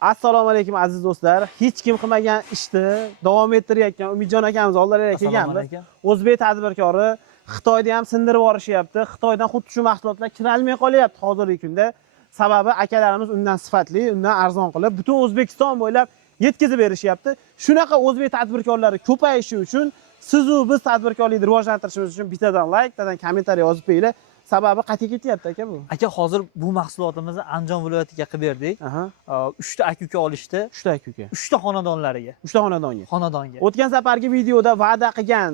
Assalomu alaykum aziz do'stlar. Hech kim qilmagan ishni davom ettirayotgan Umidjon akamiz oldilariga kelganmiz. O'zbek tadbirkori Xitoyda ham sindirib orishyapti. Xitoydan xuddi shu mahsulotlar kirolmay qolyapti hozirgi kunda. Sababi akalarimiz undan sifatli, undan arzon qilib butun O'zbekiston bo'ylab yetkazib berishyapti. Shunaqa o'zbek tadbirkorlari ko'payishi uchun siz u biz tadbirkorlikni rivojlantirishimiz uchun bittadan like, bittadan kommentariy yozib qo'yinglar. Sababi qayerga ketyapti aka bu? Aka hozir bu mahsulotimizni Andijon viloyatiga qilib berdik. 3 ta aka-uka olishdi. 3 ta aka-uka. 3 ta xonadonlariga. 3 ta xonadonga. Xonadonga. O'tgan safargi videoda va'da qilgan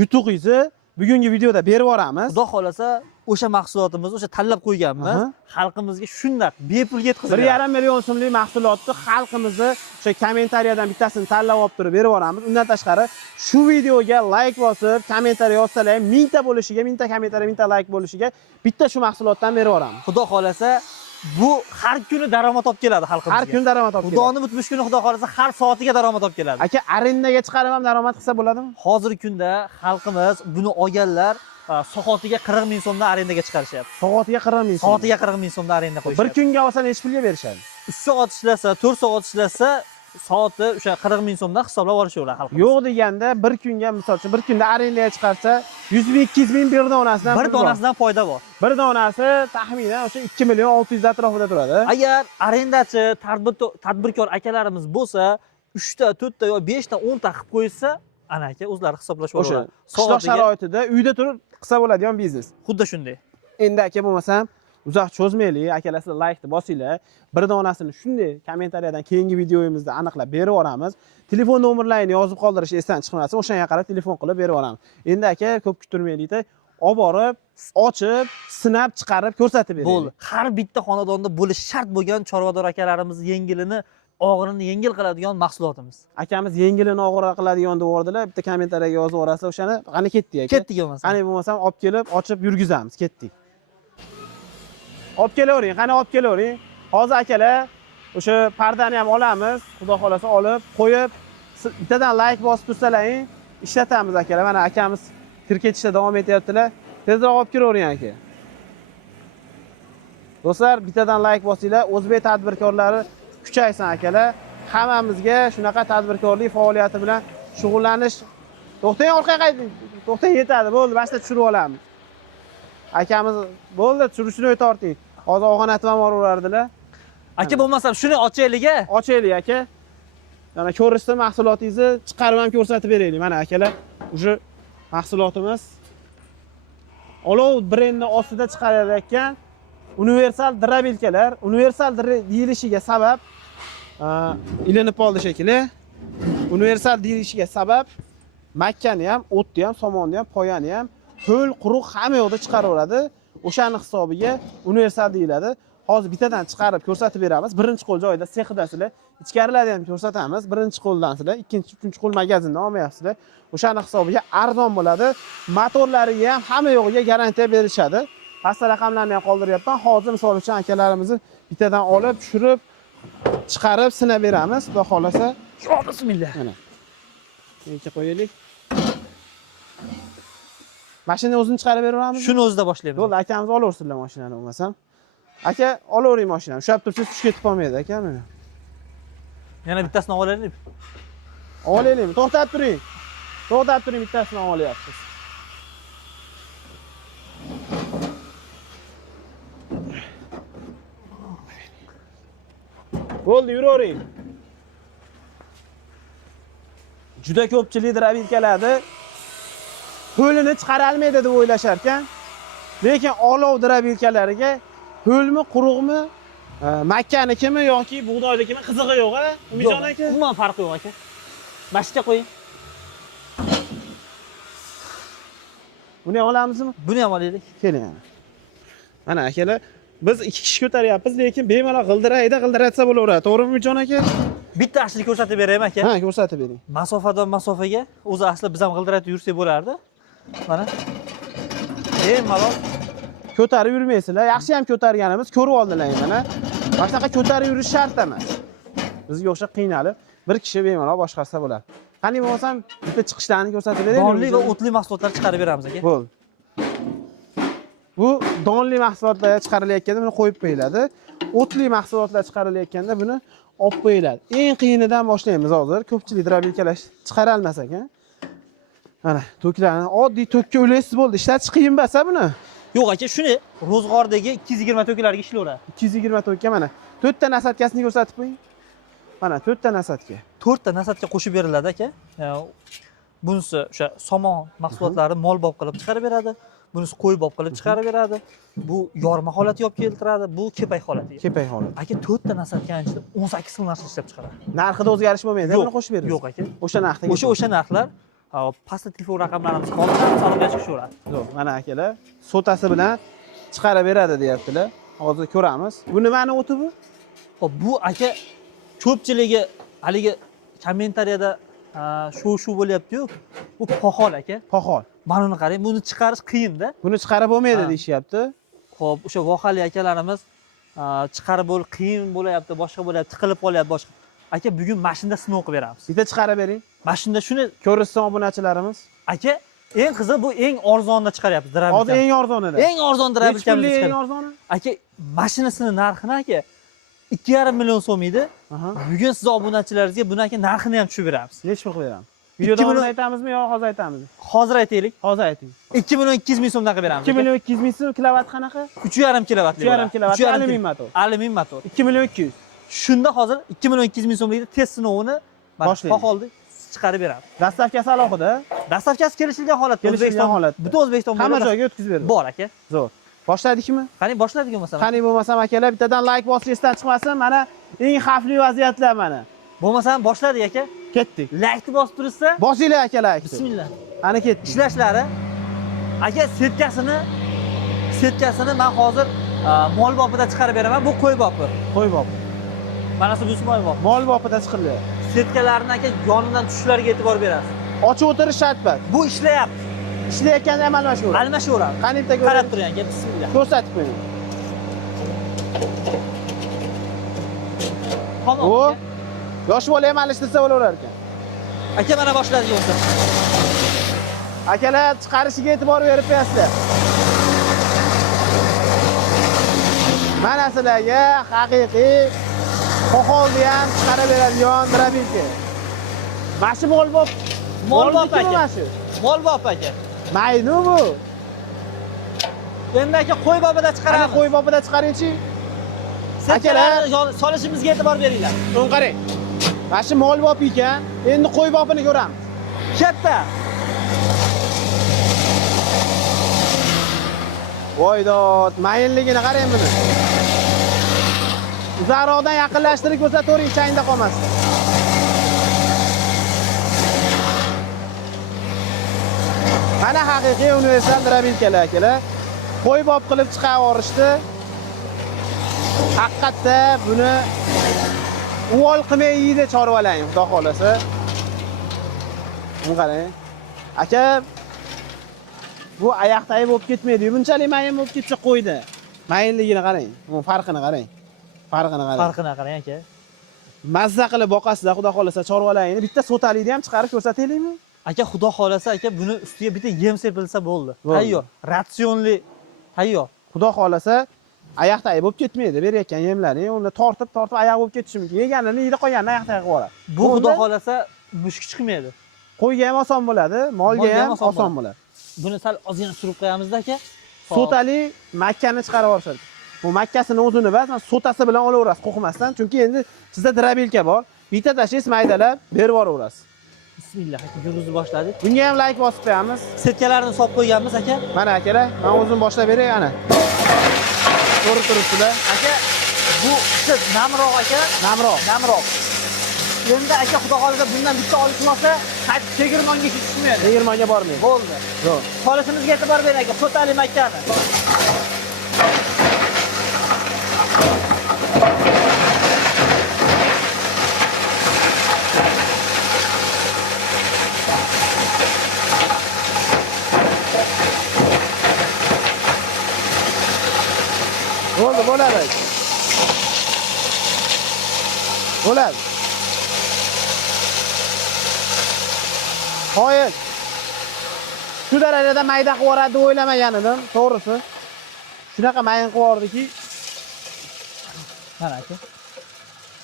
yutug'ingizni bugungi videoda berib yuboramiz. Xudo xolasa o'sha mahsulotimizni o'sha tanlab qo'yganmiz. Xalqimizga shunday bepul yetkazib 1,5 million so'mlik mahsulotni xalqimizni o'sha kommentariyadan bittasini tanlab olib turib berib yuboramiz. Undan tashqari shu videoga like bosib, kommentariy yozsalar, 1000 ta bo'lishiga, 1000 ta kommentariy, 1000 ta like bo'lishiga bitta shu mahsulotdan berib yuboramiz. Xudo xolasa bu har kuni daromad olib keladi xalqimizga. Har kuni daromad olib keladi. Xudoni mutmush kuni Xudo xolasa har soatiga daromad olib keladi. Aka, arendaga chiqarib ham daromad qilsa bo'ladimi? Hozirgi kunda xalqimiz buni olganlar soatiga 40 ming so'mdan arendaga chiqarishyapti. Soatiga 40 ming so'm. Soatiga 40 ming so'mdan arenda qo'yishyapti. Bir kunga olsa necha pulga berishadi? 3 soat ishlasa, 4 soat ishlasa, soati o'sha 40 ming so'mdan hisoblab olishaveradi xalqimiz. Yo'q deganda bir kunga, misol uchun bir kunda arendaga chiqarsa 100 ming, 200 ming bir donasidan bir donasidan foyda bor. Bir donasi taxminan o'sha 2 million 600 atrofida turadi. Agar arendachi, tadbirkor akalarimiz bo'lsa, 3 ta, 4 ta yoki 5 ta, 10 ta qilib qo'ysa, ana aka o'zlari hisoblashib oladi. Qishloq sharoitida uyda turib qilsa bo'ladigan biznes. Xuddi shunday. Endi aka bo'lmasam, uzoq cho'zmaylik, akalar sizlar like-ni bosinglar. Bir donasini shunday kommentariyadan keyingi videoyimizda aniqlab berib yuboramiz. Telefon nomerlarini yozib qoldirish esdan chiqmasin, o'shanga qarab telefon qilib berib yuboramiz. Endi aka ko'p kuttirmaylik-da, olib borib, ochib, sinab chiqarib ko'rsatib beraylik. Bo'ldi. Har bitta xonadonda bo'lishi shart bo'lgan chorvador akalarimiz yengilini, og'irini yengil qiladigan mahsulotimiz. Akamiz yengilini og'ir qiladigan devordilar. Bitta kommentariyaga yozib yuborsa, o'shani qani ketdik aka. Ketdik bo'lmasa. Qani bo'lmasam olib kelib, ochib yurgizamiz, ketdik. Olib kelavering, qani olib kelavering. Hozir akalar o'sha pardani ham olamiz. Xudo xolasa olib, qo'yib, bittadan like bosib tursalaring, ishlatamiz akalar. Mana akamiz kirketishda davom etyaptilar. Tezroq olib kelavering aka. Do'stlar, bittadan like bosinglar. O'zbek tadbirkorlari kuchaysin akalar. Hammamizga shunaqa tadbirkorlik faoliyati bilan shug'ullanish. To'xtang, orqaga qayting. To'xtang, yetadi. Bo'ldi, bashta tushirib olamiz. Akamiz bo'ldi, tushirishni torting. Hozir og'anatib ham oraverardilar. Aka bo'lmasam shuni ochaylik-a. Ochaylik aka. Mana ko'rishsa mahsulotingizni chiqarib ham ko'rsatib beraylik. Mana akalar, uje mahsulotimiz olov brendi ostida chiqarilayotgan universal drabilkalar. Universal deyilishiga sabab ilinib qoldi shekilli. Universal deyilishiga sabab makkani ham, o'tni ham, somonni ham, poyani ham ho'l, quruq hamma yoqda chiqaraveradi. O'shani hisobiga universal deyiladi. Hozir bittadan chiqarib ko'rsatib beramiz. Birinchi qo'l joyida sexidasizlar. Ichkarilarni ham ko'rsatamiz. Birinchi qo'ldansizlar, ikkinchi, uchinchi qo'l magazindan olmayapsizlar. O'shani hisobiga arzon bo'ladi. Motorlariga ham hamma yo'g'iga garantiya berishadi. Pastda raqamlarni ham qoldiryapman. Hozir misol uchun akalarimizni bittadan olib, tushirib, chiqarib sinab beramiz. Xudo xolasa. Yo, bismillah. Mana. Menga qo'yaylik. Mashina o'zini chiqarib beraveramiz. Shuni o'zida boshlaymiz. Bo'ldi, akamiz olaversinlar mashinani bo'lmasam. Aka, olavering mashinani. Ushlab tursiz, tushib ketib qolmaydi aka meni. Yana bittasini olaylik. Olaylikmi? To'xtab turing. To'xtab turing, bittasini olyapsiz. Bo'ldi, yuravering. Juda ko'pchilik drabilkalarni ho'lini chiqara olmaydi deb o'ylashar ekan. Lekin olov drabilkalariga ho'lmi, quruqmi, makkanikimi yoki bug'doynikimi qizig'i yo'q-a? Umidjon aka? Umuman farqi yo'q aka. Mashqa qo'ying. Buni ham olamizmi? Buni ham olaylik. Keling. Mana akalar, biz 2 kishi ko'taryapmiz, lekin bemalol g'ildirayda g'ildiratsa bo'laveradi. To'g'rimi Umidjon aka? Bitta ashlik ko'rsatib beraymi aka? Ha, ko'rsatib bering. Masofadan masofaga o'zi asli biz ham g'ildiratib yursak bo'lardi. Mana. Bemalol ko'tarib yurmaysizlar. Yaxshi ham ko'targanimiz ko'rib oldilar mana. Boshqa ko'tarib yurish shart emas. Bizga o'sha qiynalib bir kishi bemalol boshqarsa bo'ladi. Qani bo'lsam bitta chiqishlarni ko'rsatib beraylik. Donli va o'tli mahsulotlar chiqarib beramiz aka. Bo'ldi. Bu donli mahsulotlar chiqarilayotganda buni qo'yib qo'yiladi. O'tli mahsulotlar chiqarilayotganda buni olib qo'yiladi. Eng qiyinidan boshlaymiz hozir. Ko'pchilik drabelkalar chiqara olmas ekan. Mana toklarni oddiy tokka ulaysiz bo'ldi. Ishlatish qiyin bo'lsa buni. Yo'q aka, shuni ro'zg'ordagi 220 to'klarga ishlayveradi. 220 tokka mana 4 ta nasatkasini ko'rsatib qo'ying. Mana 4 ta nasatka. 4 ta nasatka qo'shib beriladi aka. Bunisi o'sha somon mahsulotlari mol bob qilib chiqarib beradi. Bunisi qo'y bob qilib chiqarib beradi. Bu yorma holatiga olib keltiradi. Bu kepak holatiga. Kepak holati. Aka 4 ta nasatkani ichida 18 xil narsa ishlab chiqaradi. Narxida o'zgarish bo'lmaydi, buni qo'shib beramiz. Yo'q aka. O'sha narxda. O'sha narxlar pastda telefon raqamlarimiz qoldirib, salonga chiqishaveradi. Yo'q, mana akalar sotasi bilan chiqarib beradi deyaptilar. Hozir ko'ramiz. Bu nimani o'ti bu? Xo'p, bu aka ko'pchiligi haligi kommentariyada shu bo'lyapti-yu. Bu poxol aka. Poxol. Mana uni qarang, buni chiqarish qiyin-da. Buni chiqarib bo'lmaydi deyishyapti. Xo'p, o'sha vohali akalarimiz chiqarib qiyin bo'layapti, boshqa bo'layapti, tiqilib qolyapti, boshqa. Aka, bugun mashinada sinov qilib beramiz. Bitta chiqarib bering. Mashinada shuni Ko'rishsin obunachilarimiz. aka, eng qizi bu eng arzonda chiqaryapmiz drabelka. Hozir eng arzonida. Eng arzon drabelkamiz Eng chiqadi. arzoni. Aka, mashinasini narxini aka 2,5 million so'm edi. Bugun siz obunachilaringizga buni aka narxini ham tushirib beramiz. Necha pul beramiz? Videoda hozir aytamizmi yo hozir aytamizmi? Hozir aytaylik. Hozir ayting. 2 million 200 ming so'mdan qilib beramiz. 2 million 200 ming so'm kilovat qanaqa? 3,5 kilovatli. 3,5 kilovat alyumin motor. Alyumin motor. 2 million 200. Shunda hozir 2 million 200 ming so'mlikda test sinovini boshlaymiz. Poxolda chiqarib beramiz. Dastavkasi alohida. Dastavkasi kelishilgan holatda. Kelishilgan holatda. Butun O'zbekiston Hamma joyga o'tkazib beradi. Bor aka. Zo'r. Boshladikmi? Qani boshladik bo'lmasa. Qani bo'lmasa akalar bittadan like bosib esdan chiqmasin. Mana eng xavfli vaziyatlar mana. Bo'lmasa boshladik aka. Ketdik. Like'ni bosib tursa, Bosinglar akalar. bismillah. Ana ketdik. Ishlashlari aka setkasini men hozir mol bopida chiqarib beraman. Bu qo'y bopi. Qo'y bopi. Mana shu moy bopi. Mol bopida chiqildi. Setkalarni aka yonidan tushishlariga e'tibor berasiz. Ochib o'tirish shart emas. Bu ishlayapti. Ishlayotganda ham almashaveradi. Almashaveradi. Qani bitta Qarab turing aka, bismillah. Ko'rsatib qo'ying. Tamom. O yosh bola ham alishtirsa bo'laverar ekan. Aka mana boshladik bo'lsa. Akalar chiqarishiga e'tibor berib qo'yasizlar. Mana sizlarga haqiqiy poxolni ham chiqarib beradigan drabelka. Mashi mol bop. Mol bop aka. Mashi. Mol bop aka. Mayli bu. Endi aka qo'y bopida chiqaramiz. Qo'y bopida chiqaringchi. Akalar solishimizga e'tibor beringlar. So'ng qarang. Mashi mol bop ekan. Endi qo'y bopini ko'ramiz. Katta. Voydod, mayinligini qarang buni. Uzoqroqdan yaqinlashtirib ko'rsatavering, changda qolmasin. Mana haqiqiy universal drabelkalar akalar. Qo'y bob qilib chiqarib yuborishdi. Haqiqatda buni uvol qilmay yeydi chorvalang, xudo xolasa. Buni qarang. Aka, bu oyoqdagi bo'lib ketmaydi. Bunchalik mayin bo'lib ketsa qo'ydi. Mayinligini qarang. Bu farqini qarang. Farqini qarang aka. Mazza qilib boqasizlar, xudo xolasa chorvalarni. Bitta sotalikni ham chiqarib ko'rsataylikmi? Aka, xudo xolasa aka, buni ustiga bitta yem sepilsa bo'ldi. Tayyor, ratsionli tayyor. Xudo xolasa oyoqdagi bo'lib ketmaydi. Berayotgan yemlaring unda tortib oyoq bo'lib ketishi mumkin. Yeganini yeydi, qolganini oyoqdagi qilib yuboradi. Bu xudo xolasa mushuk chiqmaydi. Qo'yga ham oson bo'ladi, molga ham oson bo'ladi. Buni sal ozgina surib qo'yamizda aka. Sotali makkani chiqarib yuborishadi. Bu makkasini o'zini bas, sotasi bilan olaverasiz, qo'rqmasdan. Chunki endi sizda drabelka bor. Bitta tashlaysiz, maydalab berib yuboraverasiz. Bismillah aka, yurg'izni boshladik. Bunga ham like bosib qo'yamiz. Setkalarni solib qo'yganmiz aka. Mana akalar, men o'zim boshlab beray ana. Ko'rib turibsizlar. Aka, bu siz namroq aka, namroq. Endi aka, xudo xolasa bundan bitta olishmasa, qaytib tegirmonga tushmaydi. Tegirmonga bormaydi. Bo'ldi. Yo'q. Solishimizga e'tibor bering aka, sotali makkani. Bo'ldi, bo'ladi. Bo'ladi. Qo'ying. Shu darajada mayda qilib yuboradi deb o'ylamagan edim, to'g'risi. Shunaqa mayin qilib yubordiki, mana aka.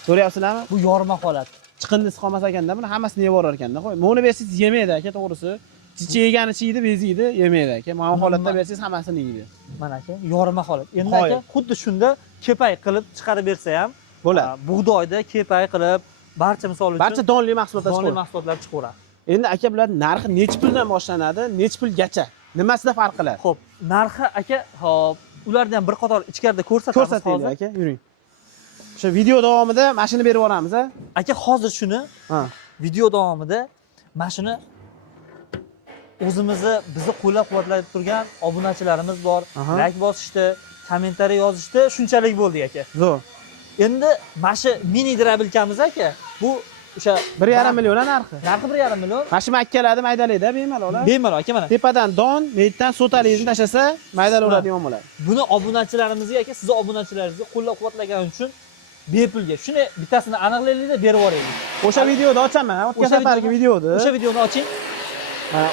Ko'ryapsizlarmi? Bu yorma holat. Chiqindisi qolmas ekanda, buni hammasini yeb orar ekanda. Qo'y. Buni bersangiz yemaydi aka, to'g'risi. Chichi yegani chiydi, beziydi, yemaydi aka. Mana bu holatda bersangiz hammasini yeydi. Mana aka, yorma holat. Endi aka xuddi shunda kepay qilib chiqarib bersa ham bo'ladi. Bug'doyda kepay qilib barcha misol uchun Barcha donli mahsulotlar donli chiqadi. mahsulotlar chiqaveradi. Endi aka bular narxi necha puldan boshlanadi, necha pulgacha? Nimasida farq qiladi? Xo'p, narxi aka, hop, ularni ham bir qator ichkarida ko'rsatamiz Ko'rsataylik aka, yuring. O'sha video davomida mashina berib yuboramiz, a? Aka, hozir shuni Ha. video davomida mashina o'zimizni bizni qo'llab-quvvatlab turgan obunachilarimiz bor. Like bosishdi, kommentariy yozishdi, shunchalik bo'ldi aka. Zo'r. Endi mashi mini drabilkamiz aka. Bu o'sha 1,5 million narxi. Narxi 1,5 million. Mashina akkaladi, maydalaydi, bemalol. Bemalol aka, mana. Tepadan don, metdan so'taligizni tashlasa, maydalayveradigan bo'ladi. Buni obunachilarimizga aka, siz obunachilaringizga qo'llab-quvvatlaganing uchun bepulga. Shuni bittasini aniqlaylikda berib yuboraylik. O'sha videoda ochaman, o'tgan safargi videoda. O'sha videoni oching.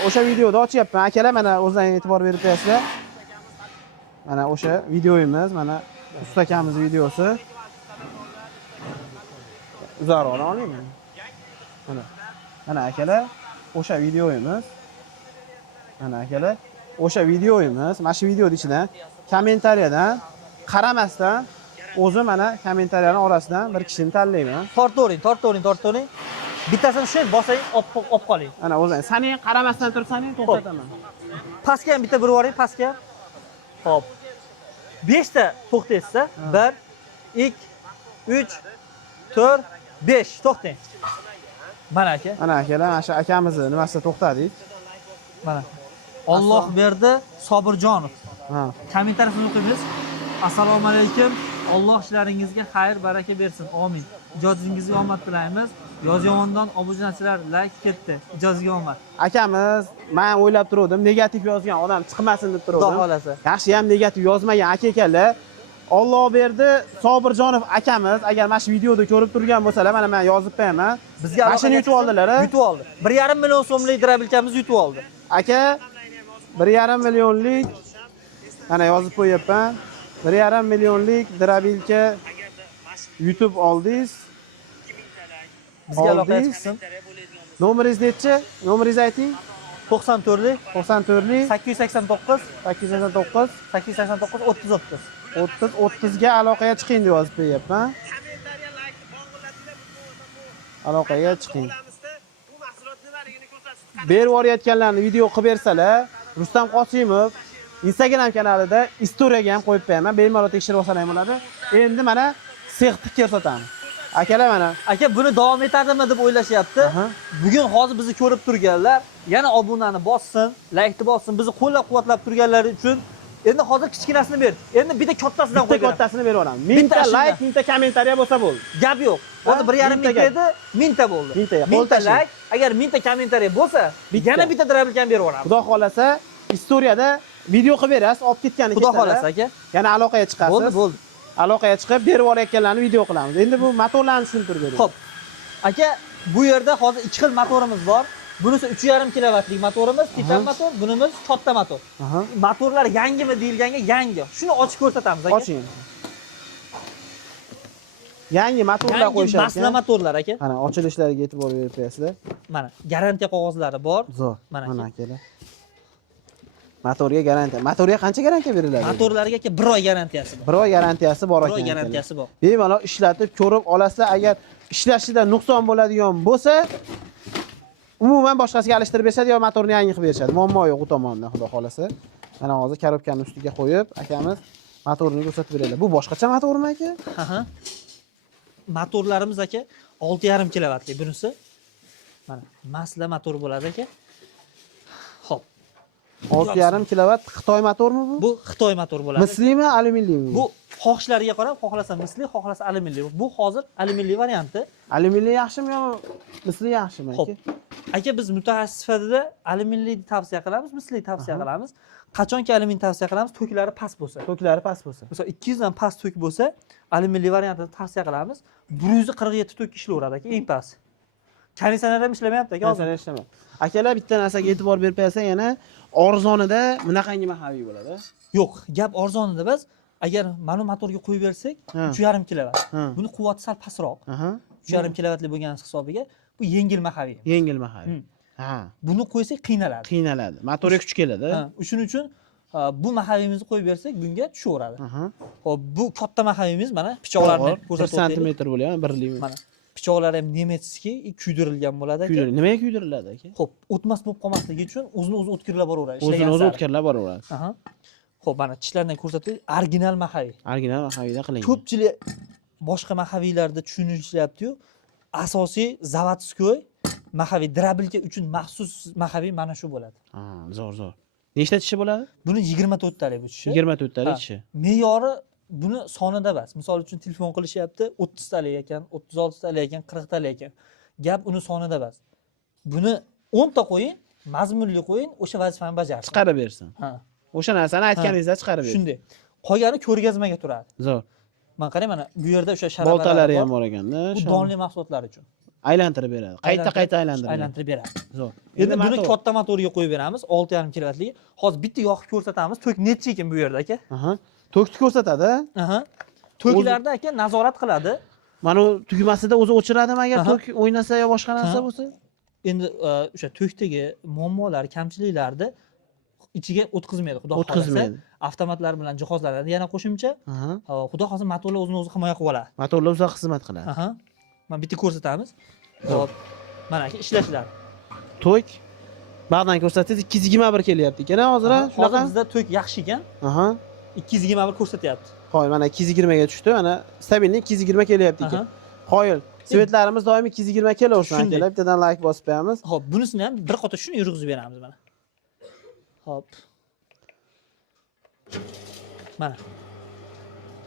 O'sha videoda ochyapman. Akalar, mana o'zlaringiz e'tibor berib qo'yasizlar. Mana o'sha videoyimiz, mana ustakamiz videosi. Uzoqroq olaymi? Mana akalar, o'sha videoyimiz. Mana akalar, o'sha videoyimiz. Mana shu videoning ichidan kommentariyadan qaramasdan o'zi mana kommentariyalar orasidan bir kishini tanlayman. Tortavering. Bittasini shunday bosing, olib qoling. Ana o'zing, sani qaramasdan tursaning to'xtataman. Pastga ham bitta burib yuboring, pastga. Xo'p. 5 ta to'xtaysiz. 1 2 3 4 5 to'xtang. Mana aka. Mana akalar, mana shu akamizni nimasida to'xtadik. Mana. Alloh berdi, Sobirjonov. Ha. Kommentariyani o'qiymiz. Assalomu alaykum. Alloh ishlaringizga xayr, baraka bersin. Amin. Ijodingizga omad tilaymiz. Yozyovondan obunachilar like ketdi. Ijozga omad. Akamiz, men o'ylab turdim, negativ yozgan odam chiqmasin deb turdim. Xudo xolasa. Yaxshi ham negativ yozmagan aka ekanlar. Alloh berdi, Sobirjonov akamiz, agar mana shu videoda ko'rib turgan bo'lsalar, mana men yozib qo'yaman. Bizga mashina yutib oldilar. Yutib oldi. 1,5 million so'mlik drabilkamiz yutib oldi. Aka, 1,5 millionlik mana yozib qo'yapman. 1,5 millionlik drabilka yutib oldingiz. Bizga aloqaga chiqsin. Nomeringiz nechi? Nomeringizni ayting. 94lik 94lik 889 889 889 30 30 ga aloqaga chiqing deb yozib qo'yapman. Aloqaga chiqing. Berib yuborayotganlarni video qilib bersalar, Rustam Qosimov Instagram kanalida istoriyaga ham qo'yib qo'yaman. Bemalol tekshirib olsalar bo'ladi. Endi mana sexni ko'rsatamiz. Akalar mana. Aka buni davom etadimi deb o'ylashyapti. Bugun hozir bizni ko'rib turganlar yana obunani bossin, like'ni bossin, bizni qo'llab-quvvatlab turganlari uchun endi hozir kichkinasini ber. Endi bitta kattasidan qo'y. Bitta kattasini berib yuboramiz. 1000 ta like, 1000 ta kommentariya bo'lsa bo'ldi. Gap yo'q. Hozir 1,5 ming edi, 1000 ta bo'ldi. 1000 ta like, agar 1000 ta kommentariya bo'lsa, yana bitta drabilkani berib yuboramiz. Xudo xolasa, istoriyada video qilib berasiz, olib ketgani Xudo xolasa aka. Yana aloqaga chiqasiz. Bo'ldi. Aloqaga chiqib berib olayotganlarni video qilamiz. Endi bu motorlarni tushuntirib bering. Xo'p. Aka, bu yerda hozir 2 xil motorimiz bor. Bunisi 3,5 kilovatlik motorimiz, titan motor, bunimiz katta motor. Motorlar yangimi deyilganga yangi. Shuni ochib ko'rsatamiz aka. Oching. Yangi motorlar qo'yishadi. Masna motorlar aka. Mana ochilishlariga e'tibor berib qo'yasizlar. Mana garantiya qog'ozlari bor. Zo'r. Mana akalar. Motorga garantiya. Motorga qancha garantiya beriladi? Motorlarga aka 1 oy garantiyasi bor. 1 oy garantiyasi bor ekan. 1 oy garantiyasi bor. Bemalol ishlatib ko'rib olasizlar. Agar ishlashida nuqson bo'ladigan bo'lsa, umuman boshqasiga alishtirib berishadi yo motorni yangi qilib berishadi. Muammo yo'q u tomondan, xudo xolasa. Mana hozir korobkaning ustiga qo'yib, akamiz motorni ko'rsatib beradilar. Bu boshqacha motormi aka? Ha. Motorlarimiz aka 6,5 kilovatli bunisi. Mana masla motor bo'ladi aka. Xo'p. 6,5 kilovat Xitoy motormi bu? Bu Xitoy motor bo'ladi. Mislimi, alyuminiymi? Bu xohishlariga qarab, xohlasa misli, xohlasa alyuminli. Bu hozir alyuminli varianti. Alyuminli yaxshimi yo misli yaxshimi aka? Xo'p. Aka biz mutaxassis sifatida alyuminli tavsiya qilamiz, misli tavsiya qilamiz. Qachonki alyumin tavsiya qilamiz, to'klari past bo'lsa. To'klari past bo'lsa. Masalan 200 dan past tok bo'lsa, alyuminli variantini tavsiya qilamiz. 147 tok ishlayveradi aka, eng past. Konditsioner ham ishlamayapti aka hozir. Ishlamayapti. Akalar bitta narsaga e'tibor berib qo'ysa, yana arzonida bunaqangi mahaviy bo'ladi. Yo'q, gap arzonida biz agar mana bu motorga qo'yib bersak, Ha. 3,5 kilovat. Ha. Buni quvvati sal pastroq. Aha. 3,5 kilovatli bo'lgani hisobiga bu yengil mahaviy. Yengil mahal. Ha. Buni qo'ysak qiynaladi. Qiynaladi. Motorga kuch keladi. Ha, shuning uchun bu mahaviyimizni qo'yib bersak, bunga tushaveradi. Aha. Hop, bu katta mahaviyimiz mana pichoqlarni 1 ko'rsatib o'taylik. santimetr bo'lgan, birli. Mana pichoqlar ham nemetskiy kuydirilgan bo'ladi aka. Nimaga kuydiriladi aka? Xo'p, o'tmas bo'lib qolmasligi uchun o'zini o'zi o'tkirlab boraveradi. O'zini o'zi o'tkirlab boraveradi. Aha. Xo'p, mana tishlardan ko'rsatib, original mahaviy. Original mahallada qilingan. Ko'pchilik boshqa mahaviylarda tushunishyapti-yu, asosiy zavodskoy mahaviy drabilka uchun maxsus mahaviy mana shu bo'ladi. Ha, zo'r. Nechta tishi bo'ladi? Buni 24 talik bu tishi. 24 talik Ha, tishi. Me'yori buni sonida emas. Misol uchun telefon qilishyapti, 30 talik ekan, 36 talik ekan, 40 talik ekan. Gap uni sonida emas. Buni 10 ta qo'ying, mazmunli qo'ying, o'sha vazifani bajarsin. Chiqarib bersin. Ha. O'sha narsani aytganingizda chiqarib bersin. Shunday. Qolgani ko'rgazmaga turadi. Zo'r. Mana qarang, mana bu yerda o'sha sharabalar Boltalari ham bor ekanda. Bu donli mahsulotlar uchun. Aylantirib beradi. Qayta aylantirib. Aylantirib beradi. Zo'r. Endi buni katta motorga qo'yib beramiz, 6,5 kilovatli. Hozir bitta yoqib ko'rsatamiz. Tok necha ekan bu yerda aka? Aha. Tokni ko'rsatadi. Aha. Toklarda aka nazorat qiladi. Mana bu tugmasida o'zi o'chiradimi agar Aha. tok o'ynasa yo boshqa narsa Ha. bo'lsa? Endi o'sha tokdagi muammolar, kamchiliklarni ichiga o'tkazmaydi, xudo xohlasa. O'tkazmaydi. Avtomatlar bilan jihozlanadi. Yana qo'shimcha, Aha. xudo xohlasa motorlar o'zini o'zi himoya qilib oladi. Motorlar uzoq xizmat qiladi. Aha. Mana bitta ko'rsatamiz. Hop. Mana aka ishlashlar. Tok bag'dan ko'rsatsangiz 221 kelyapti ekan hozir, Hozir shunaqa. bizda tok yaxshi ekan. Aha. 221 ko'rsatyapti. Qo'y, mana 220 ga tushdi. Mana stabilni 220 kelyapti ekan. Qo'yil. Svetlarimiz doimiy 220 kelaversin Shunday. akalar. Bittadan like bosib qo'yamiz. Hop, bunisini ham bir qator shuni yurg'izib beramiz mana. Hop. Mana.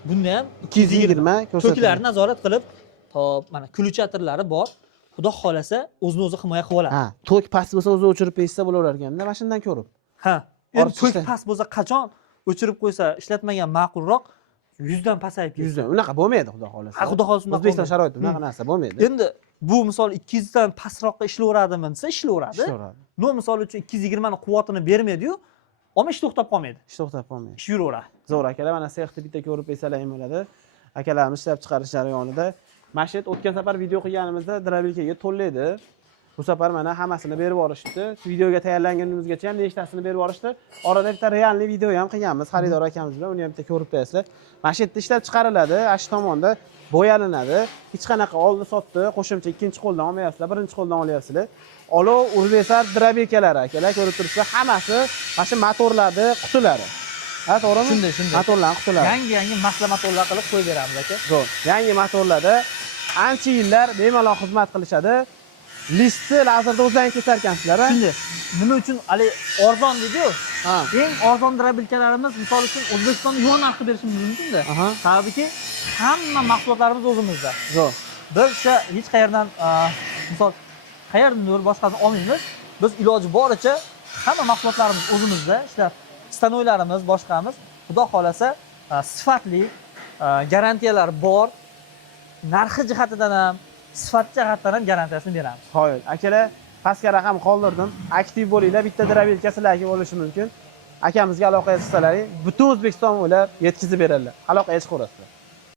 Bunda ham 220 ko'rsatadi. toklarni nazorat qilib, hop, mana kulchatirlari bor. Xudo xolasa o'zini o'zi himoya qilib oladi. Ha, tok past bo'lsa o'zi o'chirib qo'ysa bo'laverar ekanda, mashinadan ko'rib. Ha. Endi tok Ortiqcha. past bo'lsa qachon o'chirib qo'ysa ishlatmagan ma'qulroq, 100 dan pasayib ketadi. 100 dan. Unaqa bo'lmaydi, xudo xolasa. Ha, xudo xolasa unaqa O'zbekiston bo'lmaydi. sharoitida unaqa narsa bo'lmaydi. Endi bu misol 200 dan pastroqqa ishlayveradimi desa ishlayveradi. Ishlaveradi. No misol uchun 220 ni quvvatini bermaydi-yu, ammo ish to'xtab qolmaydi. Ish to'xtab qolmaydi. Ish yuraveradi. Zo'r akalar, mana sexni bitta ko'rib qo'ysalar ham bo'ladi. Akalarimiz ishlab chiqarish jarayonida mashet o'tgan safar video qilganimizda drabilkaga to'llaydi. Bu safar mana hammasini berib yuborishdi. Videoga tayyorlanganimizgacha ham nechtasini berib yuborishdi. Orada bitta realniy video ham qilganmiz xaridor akamiz bilan. Uni ham bitta ko'rib qo'yasizlar. Mashetda ishlab chiqariladi, ashi tomonda bo'yalinadi. Hech qanaqa oldi sotdi, qo'shimcha ikkinchi qo'ldan olmayapsizlar, birinchi qo'ldan olyapsizlar. Olov Urvesar drabilkalari akalar ko'rib turibsizlar, hammasi mana shu motorlarning qutilari. Ha, to'g'rimi? Shunday. Motorlarning qutilari. Yangi mahsulot motorlar qilib qo'yib beramiz aka. Zo'r. Yangi motorlarda ancha yillar bemalol xizmat qilishadi. Listi lazerda o'zlaring kesar ekansizlar. Shunday. Nima uchun hali arzon dedi-yu? Ha. Eng arzon drabilkalarimiz misol uchun O'zbekistonda yo'q narxda berishimiz mumkin-da. Aha. Sababki hamma mahsulotlarimiz o'zimizda. Zo'r. Biz o'sha hech qayerdan misol qayerdandir boshqasini olmaymiz. Biz iloji boricha hamma mahsulotlarimiz o'zimizda, ishlab stanoylarimiz, boshqamiz, xudo xolasa sifatli, garantiyalar bor. Narxi jihatidan ham, sifat jihatidan ham garantiyasini beramiz. Qo'yil. Akalar, pastga raqam qoldirdim. Aktiv bo'linglar, bitta drabilka sizlarga bo'lishi mumkin. Akamizga aloqa qilsalaring, butun O'zbekiston bo'ylab yetkazib beradilar. Aloqaga chiqaverasizlar.